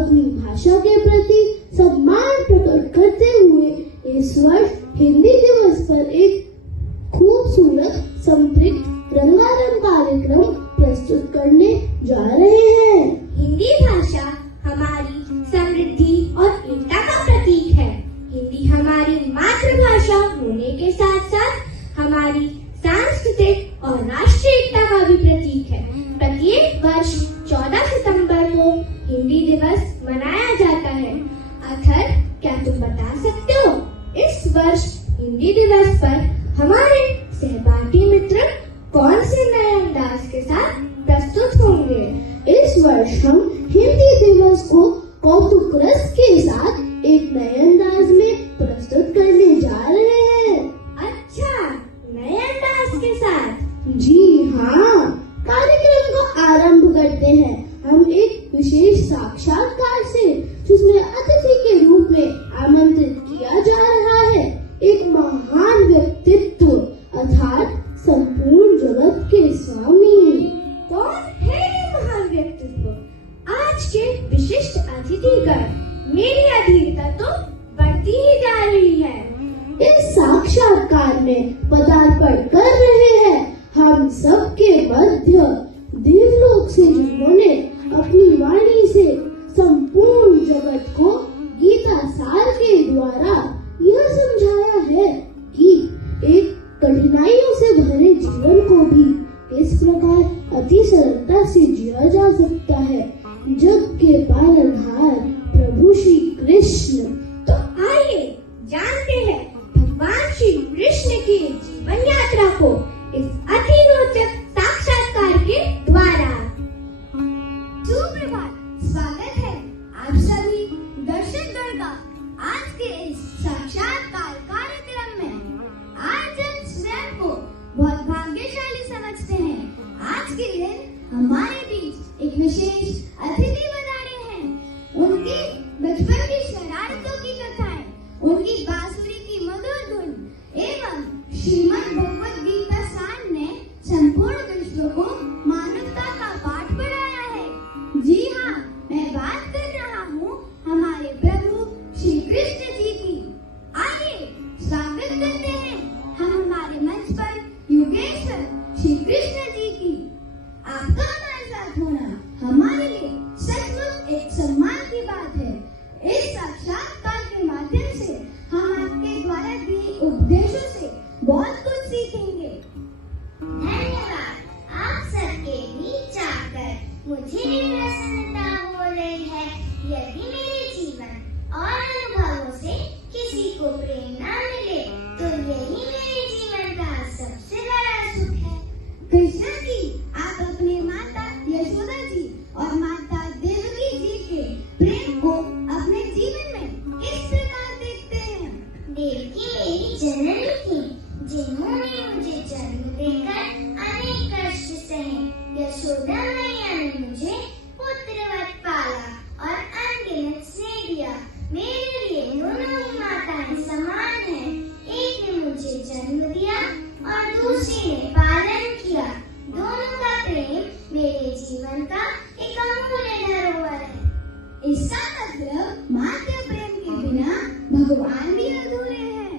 अपनी भाषा के प्रति सम्मान प्रकट करते हुए इस वर्ष हिंदी दिवस पर एक खूबसूरत संतृप्त रंगारंग कार्यक्रम प्रस्तुत करने जा रहे हैं। हिंदी भाषा हमारी समृद्धि और एकता का प्रतीक है। हिंदी हमारी मातृभाषा होने के साथ साथ हमारी सांस्कृतिक और राष्ट्रीय एकता का भी प्रतीक है। प्रत्येक वर्ष 14 सितंबर को हिंदी दिवस मनाया जाता है। अथर, क्या तुम बता सकते हो इस वर्ष हिंदी दिवस पर हमारे सहपाठी मित्र कौन से नए अंदाज के साथ प्रस्तुत होंगे? इस वर्ष हम हिंदी दिवस को कौतुक रस के साथ एक नए अंदाज में प्रस्तुत करने जा रहे हैं। अच्छा, नए अंदाज के साथ? जी हाँ, कार्यक्रम को आरंभ करते हैं हम एक विशेष साक्षात्कार से, जिसमें अतिथि के रूप में आमंत्रित किया जा रहा है एक महान व्यक्तित्व अर्थात संपूर्ण जगत के स्वामी। कौन है ये महान व्यक्तित्व? आज के विशिष्ट अतिथिगण, मेरी अधीरता तो बढ़ती ही जा रही है। इस साक्षात्कार में पदार्पण कर रहे हैं हम सबके मध्य देवलोक से, जिन्होंने अपनी वाणी से संपूर्ण जगत को गीता सार के द्वारा यह समझाया है कि एक कठिनाइयों से भरे जीवन को भी किस प्रकार अति सरलता से जिया जा सकता है। जग के पालनहार प्रभु श्री कृष्ण। तो आइए जानते हैं भगवान श्री कृष्ण की जीवन यात्रा को इस अति रोचक साक्षात्कार के द्वारा। सुप्रभात, स्वागत है आप सभी दर्शकगण का आज के इस साक्षात्कार कार्यक्रम में। आज हम स्वयं को बहुत भाग्यशाली समझते हैं। आज के दिन हमारे बीच एक विशेष अतिथि पधारे हैं। उनकी बचपन की शरारतों की कथाएं, उनकी बांसुरी की मधुर धुन एवं श्रीमद् भगवद गीता सार ने संपूर्ण विश्व को मानवता का पाठ पढ़ाया है। जी हाँ, मैं बात कर रहा हूँ हमारे प्रभु श्री कृष्ण जी की। आइए स्वागत करते हैं हम हमारे मंच पर युगेश्वर श्री कृष्ण जी की। आपका हमारे साथ होना हमारे लिए सचमुच एक सम्मान की बात है। इस साक्षात्कार के माध्यम से हम आपके द्वारा दिए उपदेशों से बहुत कुछ सीखेंगे। धन्यवाद। आप सबके बीच आकर मुझे भी प्रसन्नता हो रही है। यदि मेरे जीवन और अनुभवों से किसी को प्रेरणा मिले तो यही मेरे जीवन का सबसे बड़ा सुख है। कृष्ण जी, आप अपने माता यशोदा जी और माता देवकी जी के प्रेम को अपने जीवन में किस प्रकार देखते हैं? देवकी मेरी जननी थी, जिन्होंने मुझे जन्म देकर अनेक कष्ट सहे। यशोदा मैया ने मुझे पुत्रवत पाला और अनगिनत स्नेह दिया। मेरे लिए दोनों ही माताएं समान हैं। एक ने मुझे जन्म दिया और दूसरी ने पालन किया। दोनों का प्रेम मेरे जीवन का एक अमूल्य धरोहर है। इसका मतलब माँ के प्रेम के बिना भगवान भी अधूरे हैं।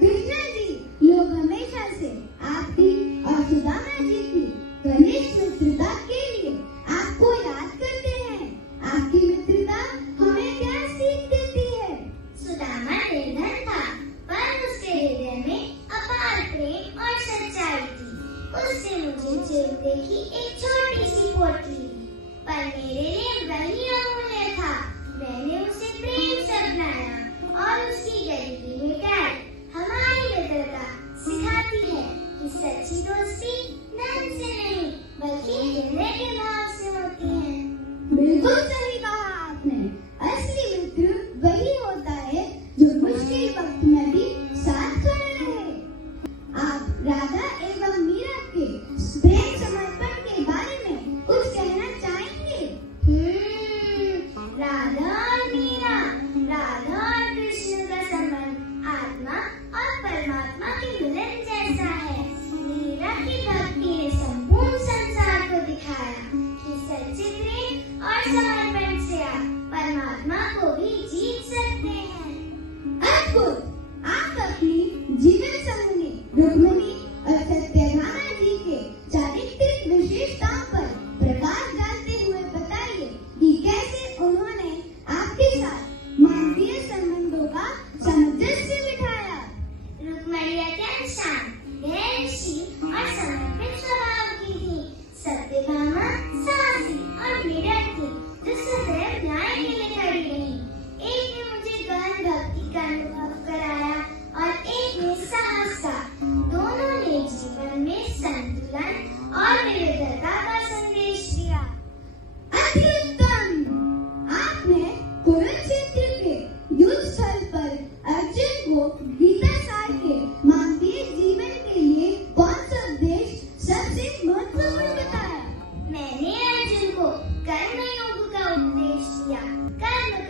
कृष्णा जी, लोग हमेशा से आपकी और सुदामा जी की घनिष्ठ मित्रता के लिए आपको याद करते हैं। आपकी मित्रता हमें क्या सीख देती है? सुदामा निर्धन था, पर उसके हृदय में अपार प्रेम और सच्चाई थी। उससे मुझे जीतने की एक छोटी सी पोटली दी, पर मेरे लिए वही अमूल्य था। मैंने उसे प्रेम से अपनाया और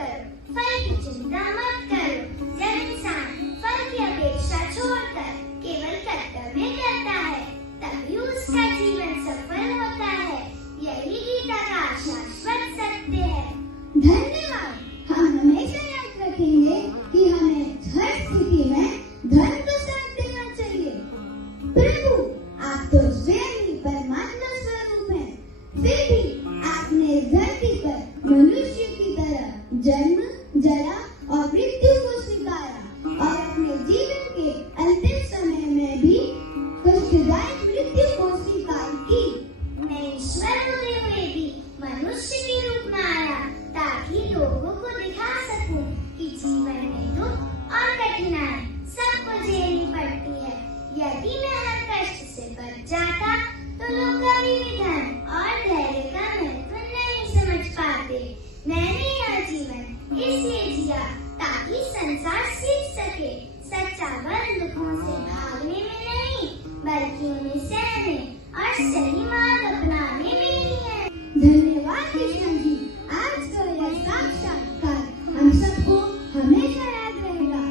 करो, फल की चिंता मत करो। जब इंसान फल की अपेक्षा छोड़कर केवल कर्तव्य करता है, तभी उसका जीवन सफल होता है। यही गीता का शाश्वत सत्य है। धन्यवाद। हम हमेशा याद रखेंगे कि हमें हर स्थिति में धर्म का साथ देना चाहिए। प्रभु, आप तो स्वयं ही परमात्मा स्वरूप हैं, फिर भी आपने धरती पर मनुष्य की तरह जन्म, जरा और मृत्यु को स्वीकारा और अपने जीवन के अंतिम समय में भी कष्टदायक मृत्यु को स्वीकार की। मैं ईश्वर होते हुए भी मनुष्य के रूप में आया ताकि लोगों को दिखा सकूं कि जीवन में दुख और कठिनाई सबको झेलनी पड़ती है। यदि मैं हर कष्ट से बच जाता तो लोग कभी भी धर्म और धैर्य का महत्व नहीं समझ पाते। मैंने यह जीवन इसलिए जिया ताकि संसार सीख सके सच्चा बल दुखों से भागने में नहीं, बल्कि उन्हें सहने और सही मार्ग अपनाने में ही है। धन्यवाद कृष्ण जी। आज का यह साक्षात्कार हम सबको हमेशा याद रहेगा।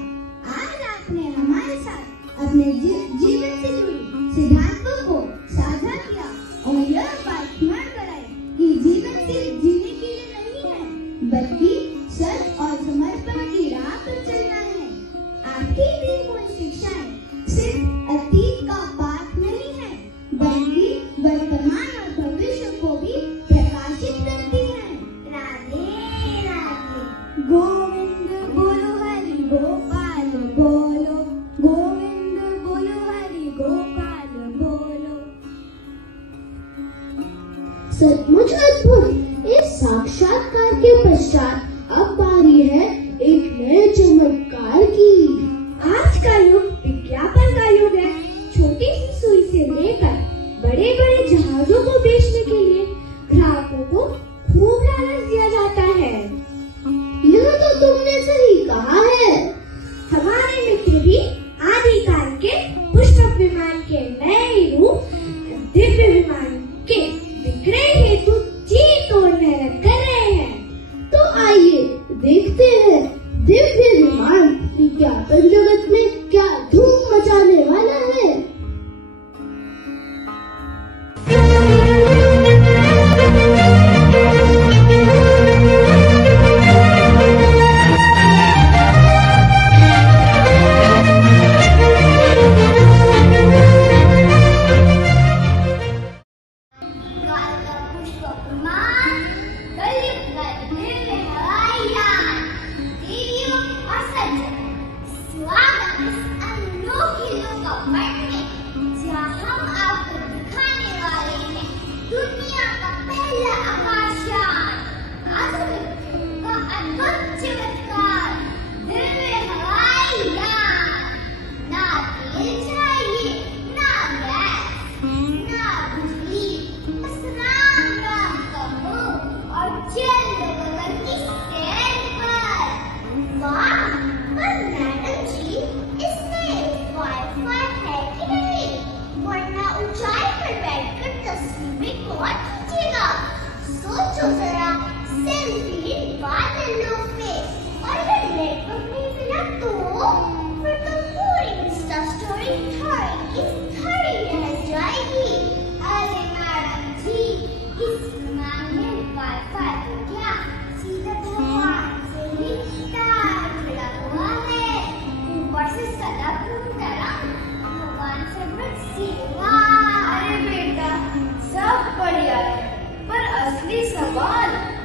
आज आपने हमारे साथ अपने जीवन से जुड़ी सिद्धांतों को साझा किया और यह बात स्मरण कराई कि जीवन सिर्फ जीने के लिए नहीं है, बल्कि सच और समर्पण की राह पर चलना है। आपकी दी हुई शिक्षाएं सिर्फ अतीत का पाठ नहीं है, बल्कि वर्तमान और भविष्य को भी प्रकाशित करती है। राधे राधे। गोविंद बोलो हरि गोपाल बोलो, गोविंद बोलो हरि गोपाल बोलो। सचमुच अद्भुत। इस साक्षात्कार के पश्चात अब बारी है एक नए चमत्कार की। आज का युग विज्ञापन का युग है। छोटी सी सुई से लेकर बड़े बड़े जहाजों को बेचने के लिए ग्राहकों को खूब लालच दिया जाता है। यह तो तुमने सही कहा है। हमारे मित्र भी आदिकाल के पुष्पक विमान के नए रूप दिव्य विमान के विक्रय हेतु जी तोड़ मेहनत कर रहे हैं। तो आइए देखते हैं दिव्य विमान विज्ञापन जगत में क्या धूम मचाने वाला है।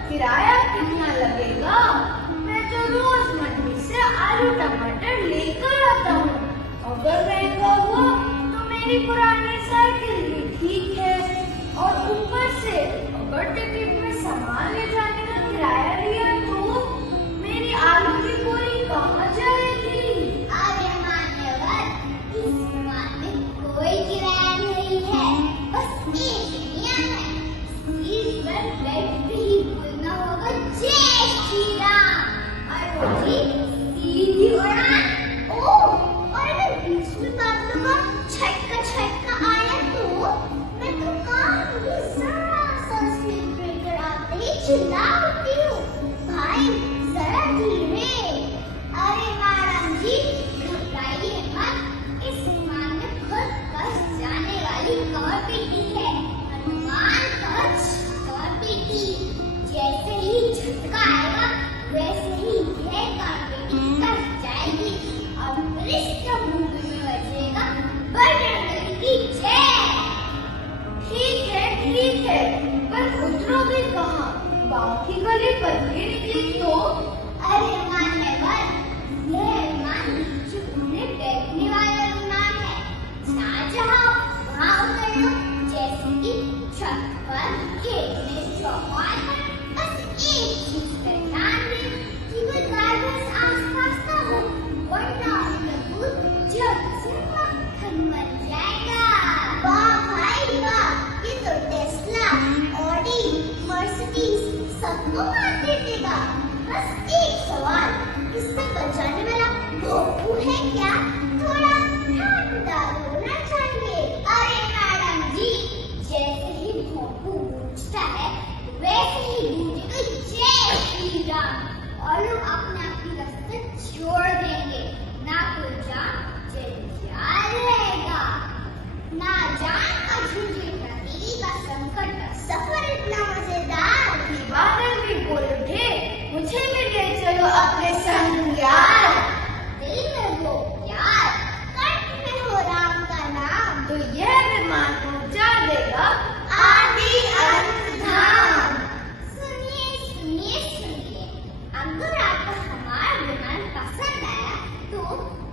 किराया कितना लगेगा? मैं तो रोज मंडी से आलू टमाटर लेकर आता हूँ। अगर महंगा हुआ तो मेरी पुरानी साइकिल भी ठीक है, और ऊपर से अगर टिकट में सामान ले जाने का किराया लिया तो मेरी आलू की पूरी कहाँ जाएगी? अरे मान्यवर, इस विमान में कोई किराया नहीं है, बस एक नियम है, सीट पर बैठ ही बोलना होगा जय श्री राम, और वो भी सीधी उड़ान। ओह, और अगर बीच में बादलों का छटका आया तो मैं तो काफी जरा सा स्पीड ब्रेकर आते ही चिल्ला पृष्ठभूमि में बजेगा बजरंग की जय। ठीक है, पर उतरोगे कहाँ? गाँव की गली पतली निकली तो? अरे मान्यवर, यह विमान नीचे उड़ने बैठने वाला विमान है। जहाँ चाहो वहाँ उतर लो, जैसे कि छत पर, खेत में, चौपाल पर। बस एक चीज पर ध्यान दें कि कोई कारगर्स आसपास ना हो, वरना आपका दूध जब से मक्खन बन जाएगा। वाह भाई वाह, ये तो टेस्ला, ऑडी, मर्सिडीज सबको मात दे देगा। बस एक सवाल, इसमें बचाने वाला भोंपू है क्या? थोड़ा ठाटदार होना चाहिए। अरे मैडम जी, जैसे ही भोंपू गूंजता है वैसे ही गूंजेगा जय श्री राम, और लोग अपने अपनी रास्ते छोड़ देंगे। ना कोई जान जंजाल रहेगा, ना जान का झुंझुन का टीवी का संकट का सफर इतना मजेदार। बादल भी बोल उठे, मुझे भी ले चलो अपने संग यार। दिल में हो प्यार, कंठ में हो राम का नाम, तो यह विमान पहुंचा देगा आदि अंत धाम। सुनिए, अगर आपको हमारा विमान पसंद आया तो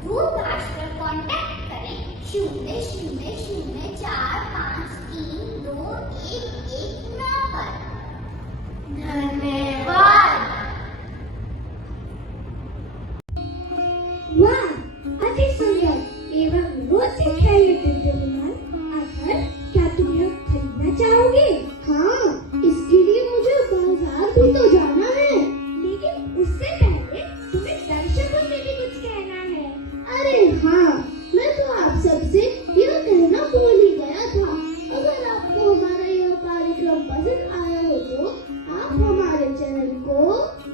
दूरभाष पर कांटेक्ट करें 0004532119 पर। धन्यवाद। वाह, अति सुंदर एवं रोचक है ये दिव्य विमान। आखिर क्या तुम यह खरीदना चाहोगे? हाँ, इसके लिए मुझे बाजार भी तो जाना है। लेकिन उससे पहले तुम्हें दर्शकों से भी कुछ कहना है। अरे हाँ, मैं तो आप सबसे यह कहना भूल ही गया था। अगर आपको हमारा यह कार्यक्रम पसंद आया हो तो आप हमारे चैनल को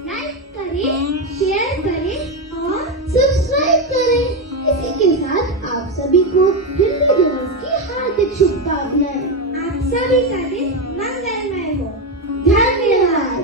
लाइक करें, शेयर करें और सब्सक्राइब करें। इसी के साथ आप सभी को हिंदी दिवस की हार्दिक शुभकामनाएं। आप सभी का दिन मंगलमय हो। धन्यवाद।